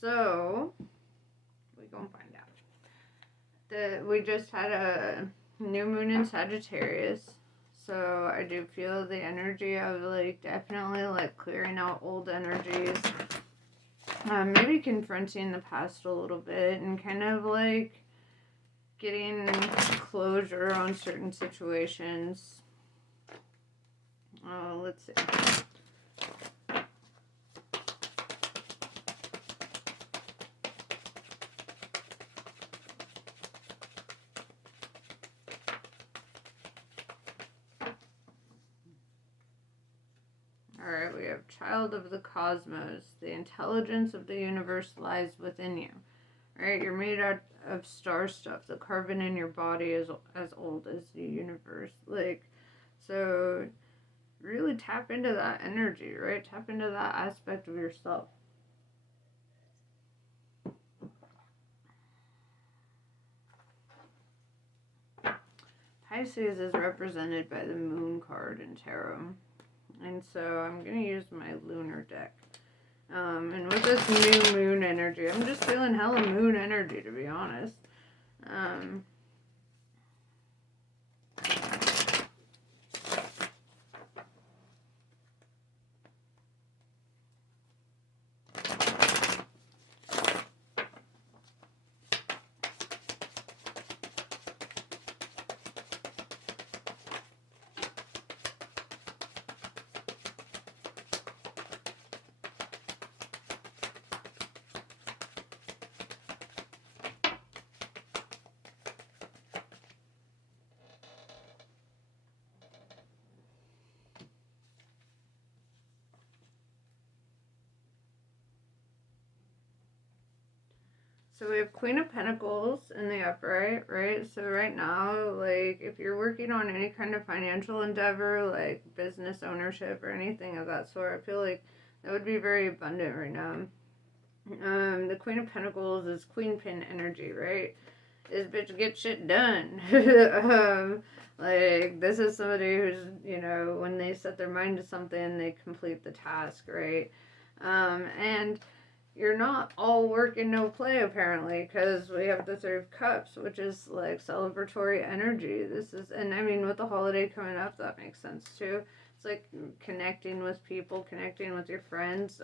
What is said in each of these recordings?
So, we're going to find out. We just had a new moon in Sagittarius. So, I do feel the energy of, like, definitely, like, clearing out old energies. Maybe confronting the past a little bit and kind of, like, getting closure on certain situations. Let's see. Alright, we have Child of the Cosmos. The intelligence of the universe lies within you. Alright, you're made out of star stuff. The carbon in your body is as old as the universe. Like, so really tap into that energy, right? Tap into that aspect of yourself. Pisces is represented by the moon card in tarot. And so I'm going to use my lunar deck. And with this new moon energy, I'm just feeling hella moon energy, to be honest. So we have Queen of Pentacles in the upright, right? So right now, like, if you're working on any kind of financial endeavor, like business ownership or anything of that sort, I feel like that would be very abundant right now. The Queen of Pentacles is Queen Pin energy, right? This bitch get shit done. Like, this is somebody who's, you know, when they set their mind to something, they complete the task, right? And you're not all work and no play, apparently, because we have the Three of Cups, which is like celebratory energy. This is, and I mean, with the holiday coming up, that makes sense too. It's like connecting with people, connecting with your friends.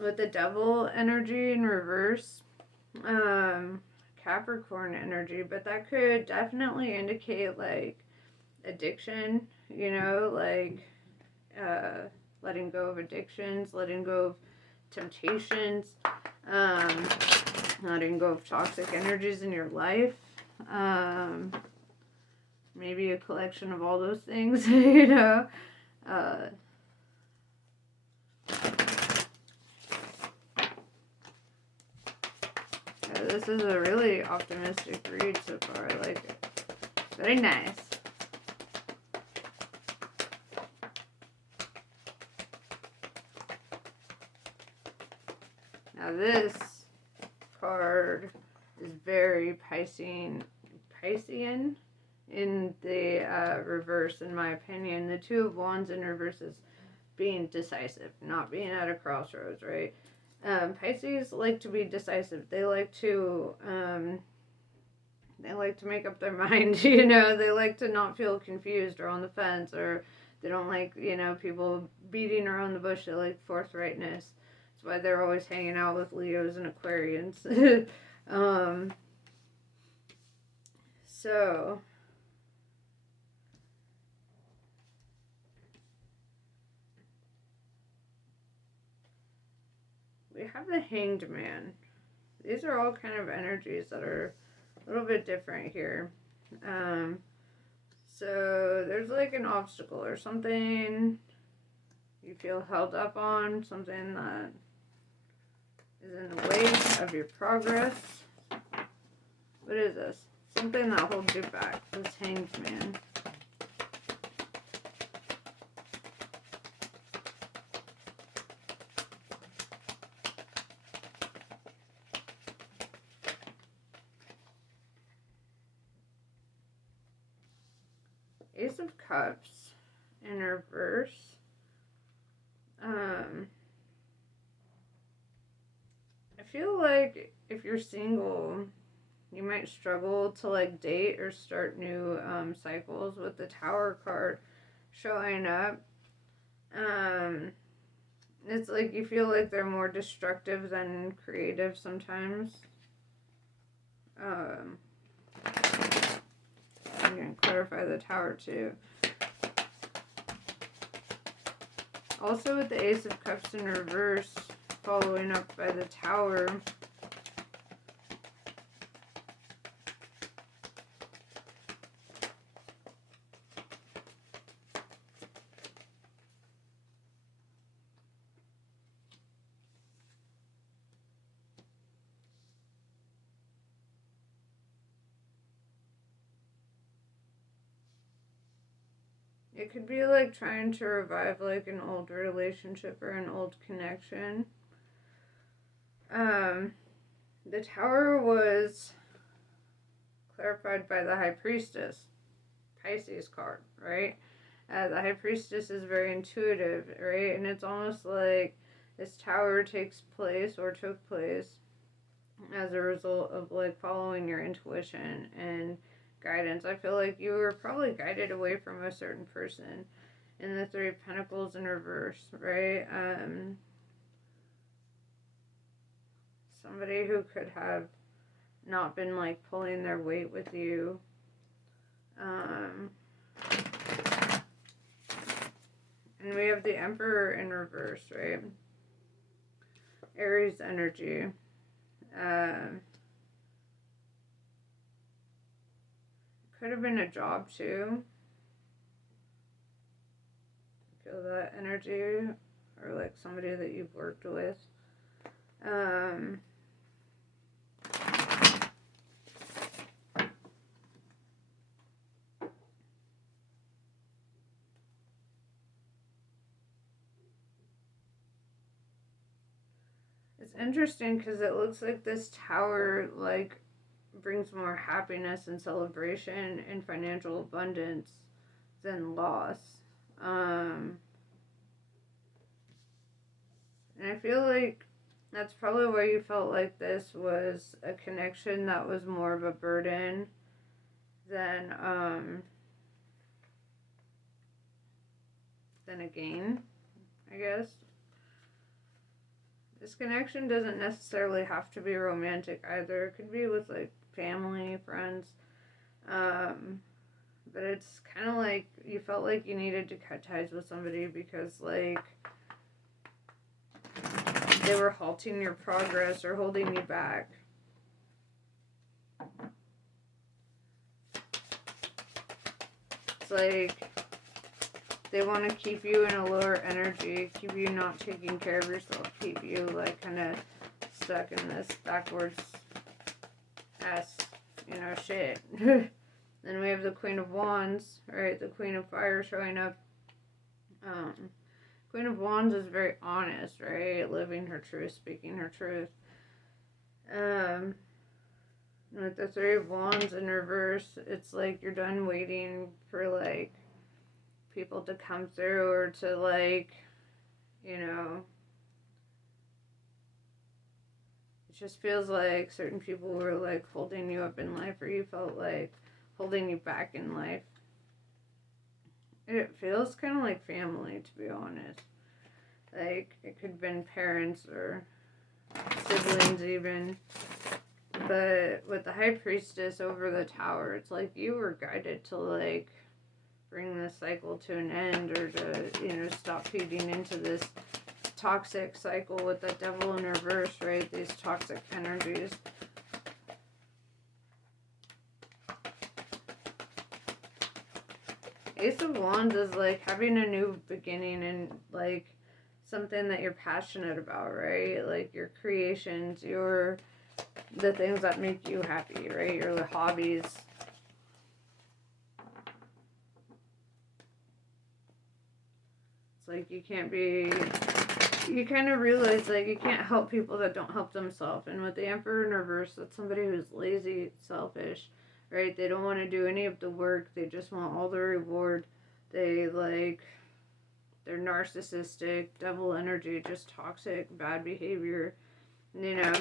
With the Devil energy in reverse, Capricorn energy, but that could definitely indicate like addiction, you know, like letting go of addictions, letting go of temptations, letting go of toxic energies in your life, maybe a collection of all those things, you know. This is a really optimistic read so far. I like it. Very nice. Now this card is very Piscean in the reverse, in my opinion. The Two of Wands in reverse is being decisive, not being at a crossroads, right? Pisces like to be decisive. They like to make up their mind, you know. They like to not feel confused or on the fence, or they don't like, you know, people beating around the bush. They like forthrightness. That's why they're always hanging out with Leos and Aquarians. So we have the Hanged Man. These are all kind of energies that are a little bit different here. So there's like an obstacle or something you feel held up on, something that is in the way of your progress. What is this? Something that holds you back. This Hanged Man. Ace of Cups in reverse. feel like if you're single, you might struggle to like date or start new cycles with the Tower card showing up. Um, it's like you feel like they're more destructive than creative sometimes. Um, I'm going to clarify the Tower too. Also with the Ace of Cups in reverse, following up by the Tower. It could be like trying to revive like an old relationship or an old connection. The Tower was clarified by the High Priestess, Pisces card, right? The High Priestess is very intuitive, right? And it's almost like this Tower takes place or took place as a result of like following your intuition and guidance. I feel like you were probably guided away from a certain person in the Three of Pentacles in reverse, right? Somebody who could have not been like pulling their weight with you. And we have the Emperor in reverse, right? Aries energy. Could have been a job too. Feel that energy, or like somebody that you've worked with. It's interesting because it looks like this Tower like brings more happiness and celebration and financial abundance than loss. And I feel like that's probably why you felt like this was a connection that was more of a burden than a gain, I guess. This connection doesn't necessarily have to be romantic either. It could be with like family, friends. But it's kind of like you felt like you needed to cut ties with somebody because like they were halting your progress or holding you back. It's like they want to keep you in a lower energy, keep you not taking care of yourself, keep you like kind of stuck in this backwards ass, shit. Then we have the Queen of Wands, right? The Queen of Fire showing up. Queen of Wands is very honest, right? Living her truth, speaking her truth. With the Three of Wands in reverse, it's like you're done waiting for like people to come through or to like, it just feels like certain people were like holding you up in life, or you felt like holding you back in life. It feels kind of like family, to be honest. Like it could have been parents or siblings even. But with the High Priestess over the Tower, it's like you were guided to like bring this cycle to an end, or to stop feeding into this toxic cycle with the Devil in reverse, right? These toxic energies. Ace of Wands is like having a new beginning and like something that you're passionate about, right? Like your creations, the things that make you happy, right? Your hobbies. It's like you kind of realize like you can't help people that don't help themselves. And with the Emperor in reverse, that's somebody who's lazy, selfish, right? They don't want to do any of the work. They just want all the reward. They're narcissistic, devil energy, just toxic, bad behavior. you know.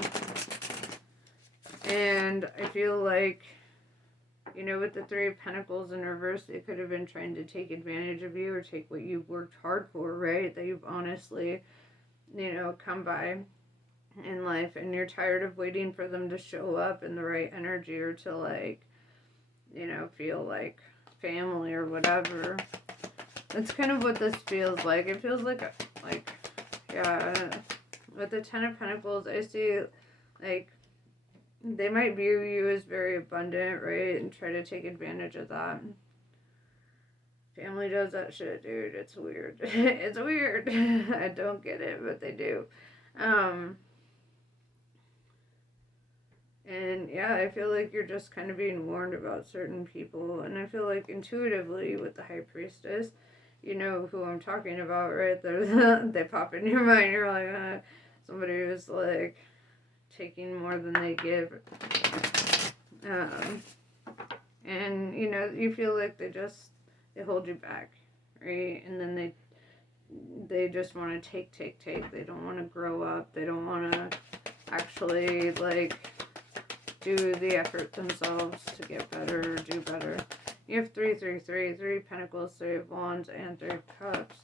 And I feel like, you know, with the Three of Pentacles in reverse, they could have been trying to take advantage of you or take what you've worked hard for, right? That you've honestly, you know, come by in life, and you're tired of waiting for them to show up in the right energy or to, like, you know, feel like family or whatever. That's kind of what this feels like. It feels like, yeah, with the Ten of Pentacles, I see, like, they might view you as very abundant, right? And try to take advantage of that. Family does that shit, dude. It's weird. It's weird. I don't get it, but they do. And yeah, I feel like you're just kind of being warned about certain people. And I feel like intuitively with the High Priestess, you know who I'm talking about, right? They pop in your mind. You're like, somebody who's like taking more than they give. And you know, you feel like they hold you back, right? And then they just want to take. They don't want to grow up. They don't want to actually, like, do the effort themselves to get better or do better. You have 3 Pentacles, 3 of Wands, and 3 of Cups.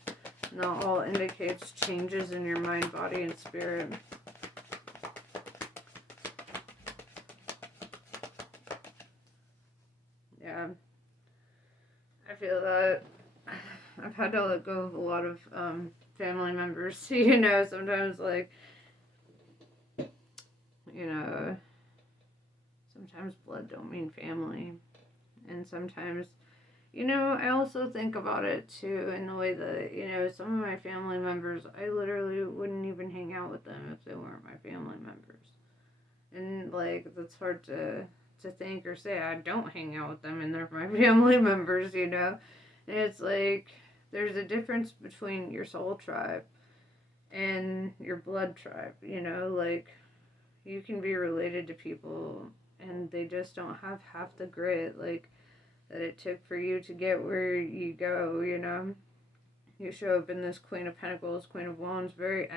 And that all indicates changes in your mind, body, and spirit. Yeah. I feel that I've had to let go of a lot of family members. You know, sometimes, like, you know, sometimes blood don't mean family. And sometimes, you know, I also think about it too in the way that, you know, some of my family members, I literally wouldn't even hang out with them if they weren't my family members. And, like, that's hard to think or say. I don't hang out with them and they're my family members, you know. And it's like, there's a difference between your soul tribe and your blood tribe, you know. Like, you can be related to people and they just don't have half the grit, like, that it took for you to get where you go, you know. You show up in this Queen of Pentacles, Queen of Wands, very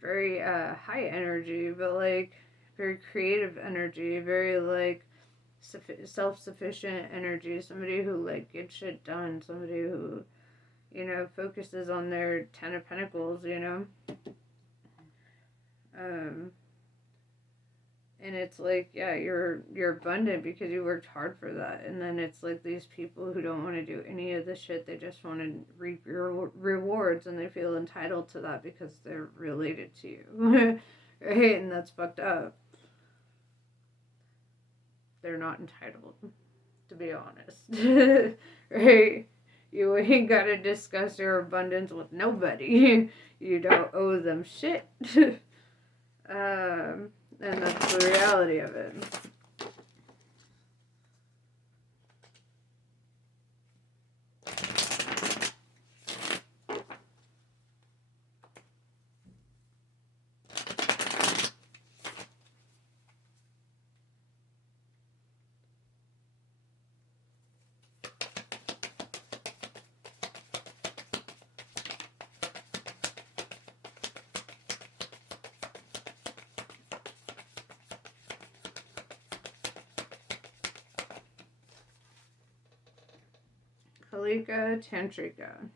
very high energy, but, like, very creative energy, very, like, self-sufficient energy, somebody who, like, gets shit done, somebody who, you know, focuses on their Ten of Pentacles, you know. And it's like, yeah, you're abundant because you worked hard for that. And then it's like these people who don't want to do any of the shit, they just want to reap your rewards, and they feel entitled to that because they're related to you. Right? And that's fucked up. They're not entitled, to be honest. Right? You ain't gotta discuss your abundance with nobody. You don't owe them shit. And that's the reality of it. Kalika Tantrika.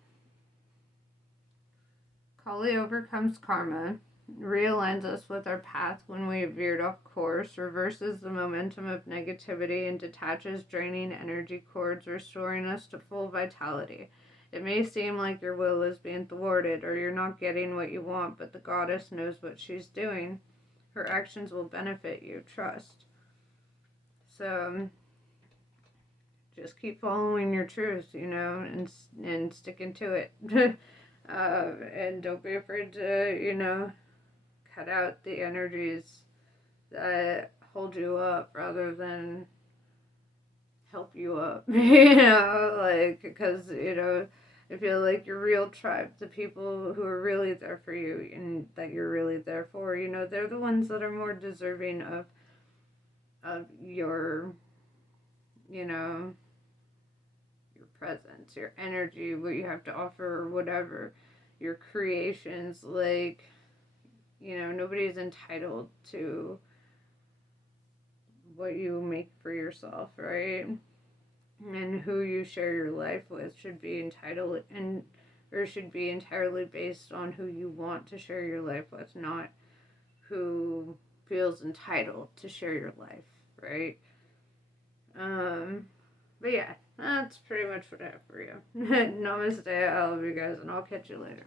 Kali overcomes karma, realigns us with our path when we have veered off course, reverses the momentum of negativity, and detaches draining energy cords, restoring us to full vitality. It may seem like your will is being thwarted or you're not getting what you want, but the goddess knows what she's doing. Her actions will benefit you. Trust. So just keep following your truth, you know, and sticking to it. And don't be afraid to, you know, cut out the energies that hold you up rather than help you up. You know, like, because, you know, I feel like your real tribe, the people who are really there for you and that you're really there for, you know, they're the ones that are more deserving of your, you know, your presence, your energy, what you have to offer, or whatever, your creations. Like, you know, nobody's entitled to what you make for yourself, right? And who you share your life with should be entitled and or should be entirely based on who you want to share your life with, not who feels entitled to share your life, right? But yeah, that's pretty much what I have for you. Namaste, I love you guys, and I'll catch you later.